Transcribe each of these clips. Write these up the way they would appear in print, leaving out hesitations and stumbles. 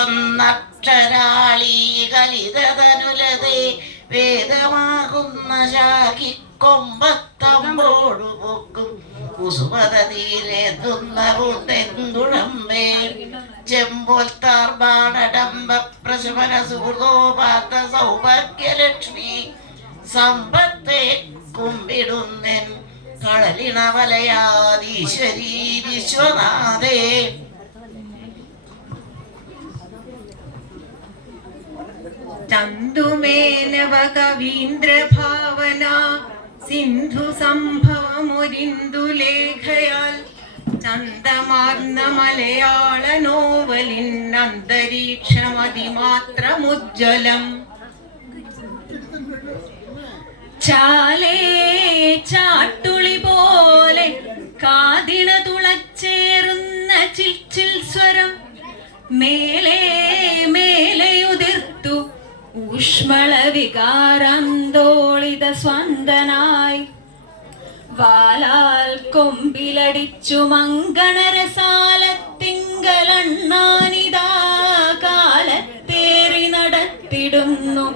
ൊന്നക്ഷരാളി കലിതനുലതേ വേദമാകുന്ന ശാഖി കൊമ്പത്തമ്പോടു പൊക്കും കുസുമത തീരെത്തുന്നറുണ്ടെന്തുഴമ്പേ ചെമ്പോൽത്താർബാണഡംബ പ്രശമന സുഹൃതോപാത്ത സൗഭാഗ്യലക്ഷ്മി സമ്പത്തെ കുമ്പിടുന്നെൻ കളലിണവലയാദീശ്വരീ വിശ്വനാഥേ. ചന്തുമേനവ കവീന്ദ്രഭാവന സിന്ധു സംഭവമൊരിന്ദുലേഖയാൽ ചന്തമാർന്ന മലയാള നോവലിൻ അന്തരീക്ഷമതിമാത്രമുജ്വലം. ചാലേ ചാട്ടുളി പോലെ കാതിണ തുളച്ചേറുന്ന ചിൽച്ചിൽ സ്വരം മേലേ മേലയുതിർത്തു ഊഷ്മള വികാരാന്തോളിത സ്വന്തനായി വാലാൽ കൊമ്പിലടിച്ചു മങ്കണരസാലത്തിങ്കലണ്ണാനിതാ കാലത്തേറി നടത്തിടുന്നു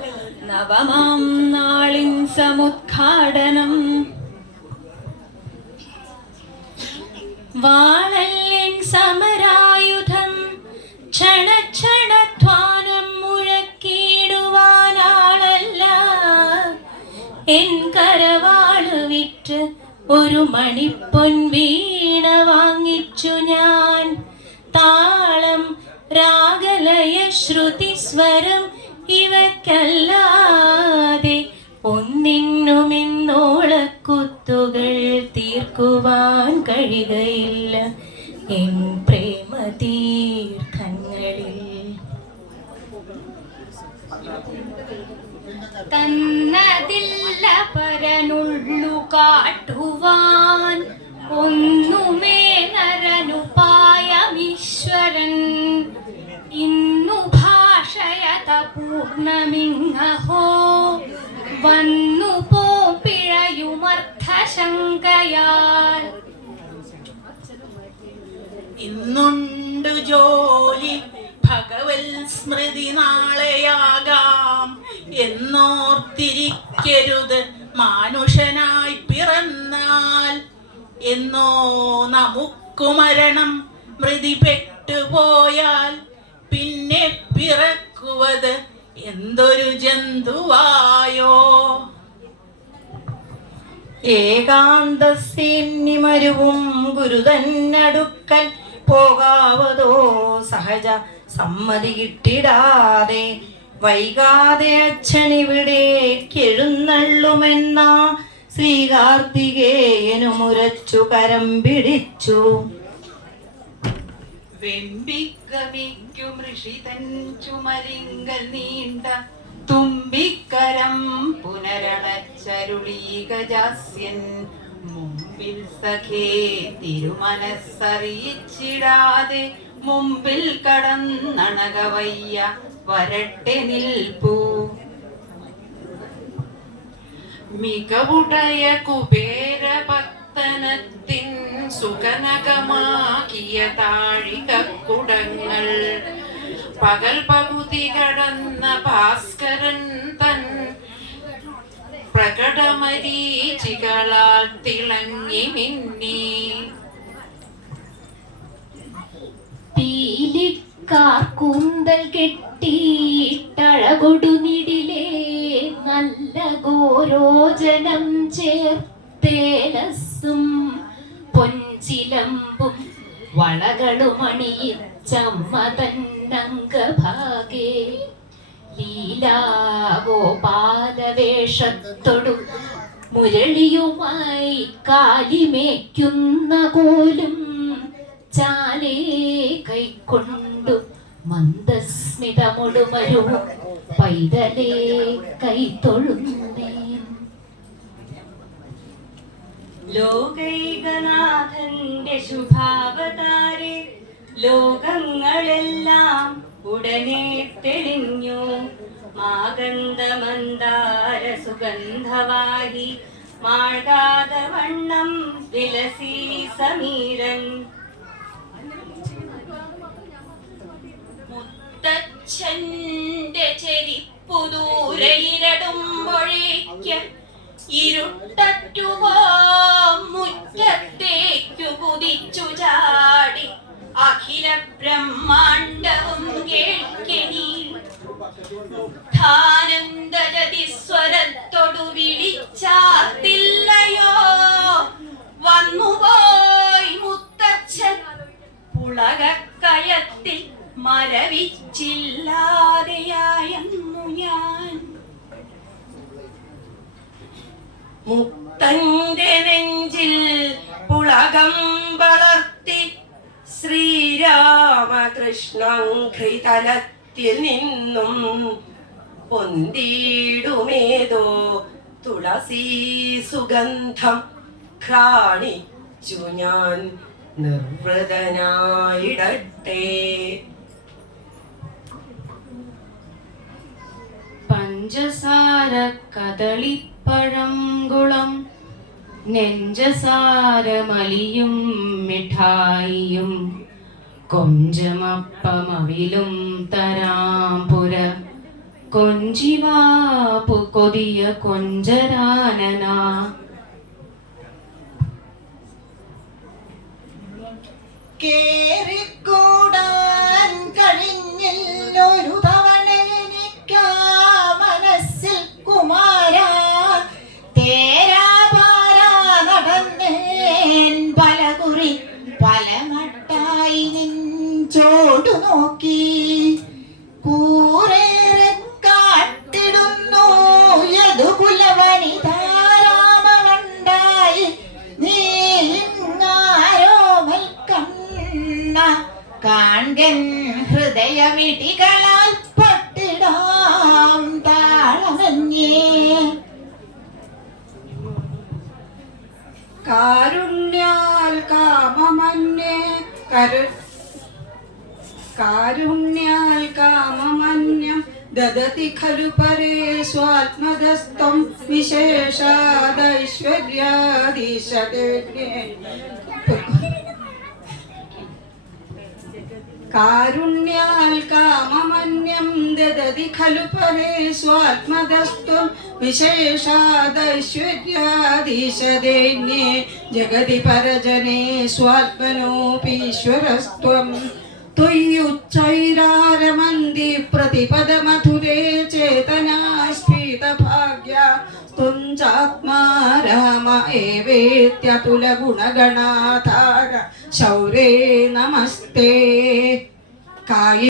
നവമാം നാളിൻ സമുദ്ഘാടനം. വാളല്ലെൻ സമരായുധം ക്ഷണക്ഷണധ്വാനം മുഴക്കിടുവാനാളല്ല എൻ കരവാളു വിറ്റ് ഒരു മണിപ്പൊൻ വീണ വാങ്ങിച്ചു ഞാൻ. താളം രാഗലയ ശ്രുതി സ്വരം ഇവയ്ക്കല്ലാതെ ഒന്നിന്നുമിന്നോളക്കുത്തുകൾ തീർക്കുവാൻ കഴിയുകയില്ല എൻ പ്രേമ തീർത്ഥങ്ങളിൽ. തന്നതില്ല പരനുള്ളു കാട്ടുവാൻ ഒന്നുമേ നരനുപായമീശ്വരൻ. ഇന്നു ഭാഷയത പൂർണ്ണമിങ്ങഹോ വന്നു പോ പിഴയുമർത്ഥശങ്കയാൽ. ഇന്നുണ്ട് ജോലി ഭഗവൽ സ്മൃതി നാളെയാകാം എന്നോർത്തിരിക്കരുത് മാനുഷനായി പിറന്നാൽ. എന്നോ നമുക്കു മരണം മൃതി പെട്ടുപോയാൽ പിന്നെ പിറക്കുവത് എന്തൊരു ജന്തുവായോ. ഏകാന്തസ്യന്യമരുവും ഗുരുതന്നടുക്കൽ പോകാവതോ സഹജ സമ്മതി കിട്ടിടാതെ വൈകാതെ അച്ഛനിവിടേക്കെഴുന്നള്ളുമെന്ന ശ്രീകാർത്തികേയനു മുരച്ചു കരം പിടിച്ചു. വെമ്പിക്കമിക്കും ഋഷിതൻ ചുമലിങ്കൽ നീണ്ട തുമ്പിക്കരം പുനരണച്ചരുളീകജാസ്യൻ. മുമ്പിൽ സഖേ തിരുമനസ്സറിയിച്ചിടാതെ മുമ്പിൽ കടന്നണകവയ്യ വരട്ടെ നിൽപ്പൂ. മികവുടയ കുബേരപത്തനത്തിൻ സുഖനകമാക്കിയ താഴികക്കുടങ്ങൾ പകൽ പകുതി കടന്ന ഭാസ്കരൻ തൻ പ്രകടമരീചികളാൽ തിളങ്ങി മിന്നി. പീലിക്കാർ കൂന്തൽ കെട്ടിട്ടഴകൊടുനിടിലേ നല്ല ഗോരോചനം ചേർത്തേലസും പൊൻചിലമ്പും വളകളുമണിയിച്ചമ്മതന്നംഗഭാഗേ ലീലാഗോപാലവേഷത്തൊടു മുരളിയുമായി കാലിമേക്കുന്ന കോലും ചാലേ കൈക്കൊണ്ടു മന്ദസ്മിതമൊടുമരു പൈതലേ കൈത്തൊഴുന്നേ. ലോകൈകനാഥന്റെ ശുഭാവതാരെ ലോകങ്ങളെല്ലാം ഉടനെ തെളിഞ്ഞു. മാഗന്ധമന്ദാര സുഗന്ധവാഹി മാഴ്കാതവണ്ണം വിലസീ സമീരൻ. അച്ഛന്റെ ചെരിപ്പു ദൂരയിലടുമ്പൊഴേക്ക് ഇരുട്ടറ്റുവോ മുറ്റത്തേക്കു കുതിച്ചു ചാടി അഖില ബ്രഹ്മാണ്ടവും കേൾക്കണി. ാനന്ദജതിസ്വരത്തൊടു വിളിച്ചാത്തില്ലയോ വന്നുപോയി മുത്തച്ഛൻ പുളകക്കയത്തിൽ മരവിച്ചില്ലാതെയായെന്നു ഞാൻ. മുക്തന്റെ നെഞ്ചിൽ പുളകം വളർത്തി ശ്രീരാമകൃഷ്ണഘ്രിതലത്തിൽ നിന്നും പൊന്തിടുമേതോ തുളസീ സുഗന്ധം ഘ്രാണിച്ചു ഞാൻ നിർവൃതനായിടട്ടെ. പഞ്ചസാര കദളിപ്പഴം കുളം നെഞ്ചസാരമലിയും മിഠായിയും കൊഞ്ചമപ്പമവിലും തരാംപുര കൊഞ്ചിവാപ്പു കൊതിയ കൊഞ്ചരാനന. കേറിക്കൂടാൻ കഴിഞ്ഞില്ലൊരു തവണ എനിക്കാ മനസ്സിൽ കുമാരാ. തേരാപാരാ നടന്നേൻ പലകുറി പലമട്ടായി നിഞ്ചോടു നോക്കി. കൂറേറെ കാട്ടിടുന്നു യദുകുലവനിതാരാമവണ്ടായി നീ ഇങ്ങാരോമൽ കണ്ണ കാൺകൻ ഹൃദയമിടികളാൽ പൊട്ടിടാം താളമഞ്ഞേ. കാരുണ്യാൽ കാമമന്യേ കാരുണ്യാൽ കാമമന്യം ദദതി ഖലു പരേ സ്വാത്മദസ്ത്വം വിശേഷാദൈശ്വര്യാധീശതേ. കാരുണ്യാൽ കാമമന്യം ദദതി ഖലു പരേ സ്വാത്മദസ്ത്വം വിശേഷാദൈശ്വര്യാധീശതേന്യേ ജഗതി പരജനേ സ്വാത്മനോപീശ്വരസ്ത്വം. त्वय्युच्चैरारमन्दी प्रतिपदमधुरे चेतना स्फीतभाग्या त्वं चात्मा राम एवेत्यतुलगुणगणाधार शौरे नमस्ते. काये